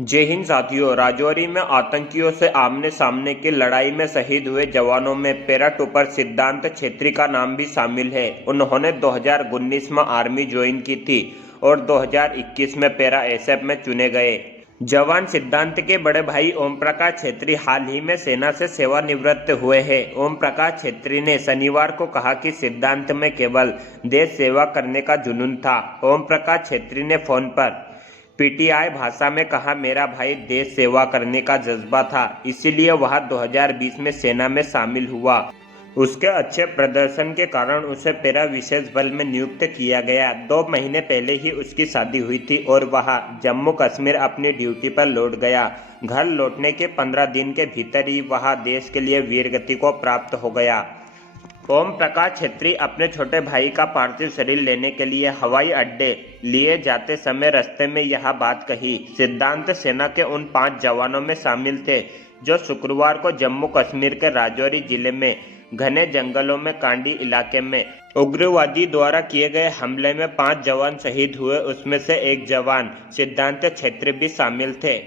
जय हिंद साथियों। राजौरी में आतंकियों से आमने सामने की लड़ाई में शहीद हुए जवानों में पैराट्रूपर सिद्धांत छेत्री का नाम भी शामिल है। उन्होंने 2019 में आर्मी ज्वाइन की थी और 2021 में पैरा एसएफ में चुने गए। जवान सिद्धांत के बड़े भाई ओम प्रकाश छेत्री हाल ही में सेना से सेवानिवृत्त हुए हैं। ओम प्रकाश छेत्री ने शनिवार को कहा कि सिद्धांत में केवल देश सेवा करने का जुनून था। ओम प्रकाश छेत्री ने फोन पर पीटीआई भाषा में कहा, मेरा भाई देश सेवा करने का जज्बा था, इसीलिए वह 2020 में सेना में शामिल हुआ। उसके अच्छे प्रदर्शन के कारण उसे पैरा विशेष बल में नियुक्त किया गया। 2 महीने पहले ही उसकी शादी हुई थी और वह जम्मू कश्मीर अपनी ड्यूटी पर लौट गया। घर लौटने के 15 दिन के भीतर ही वह देश के लिए वीरगति को प्राप्त हो गया। ओम प्रकाश छेत्री अपने छोटे भाई का पार्थिव शरीर लेने के लिए हवाई अड्डे लिए जाते समय रास्ते में यह बात कही। सिद्धांत सेना के उन 5 जवानों में शामिल थे जो शुक्रवार को जम्मू कश्मीर के राजौरी जिले में घने जंगलों में कांडी इलाके में उग्रवादी द्वारा किए गए हमले में 5 जवान शहीद हुए। उसमें से एक जवान सिद्धांत छेत्री भी शामिल थे।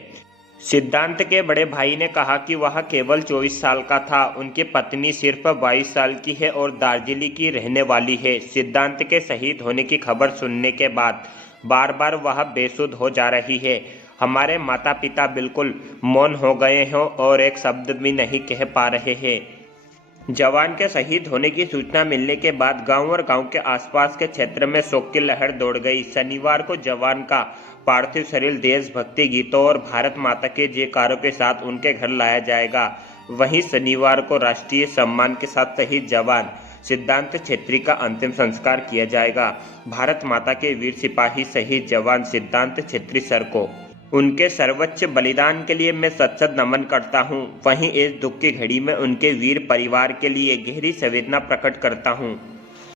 सिद्धांत के बड़े भाई ने कहा कि वह केवल 24 साल का था। उनकी पत्नी सिर्फ 22 साल की है और दार्जिलिंग की रहने वाली है। सिद्धांत के शहीद होने की खबर सुनने के बाद बार बार वह बेसुध हो जा रही है। हमारे माता पिता बिल्कुल मौन हो गए हैं और एक शब्द भी नहीं कह पा रहे हैं। जवान के शहीद होने की सूचना मिलने के बाद गांव और गांव के आसपास के क्षेत्र में शोक की लहर दौड़ गई। शनिवार को जवान का पार्थिव शरीर देशभक्ति गीतों और भारत माता के जयकारों के साथ उनके घर लाया जाएगा। वहीं शनिवार को राष्ट्रीय सम्मान के साथ शहीद जवान सिद्धांत छेत्री का अंतिम संस्कार किया जाएगा। भारत माता के वीर सिपाही शहीद जवान सिद्धांत छेत्री सर को उनके सर्वोच्च बलिदान के लिए मैं सच्चा नमन करता हूं। वहीं इस दुख की घड़ी में उनके वीर परिवार के लिए गहरी संवेदना प्रकट करता हूं।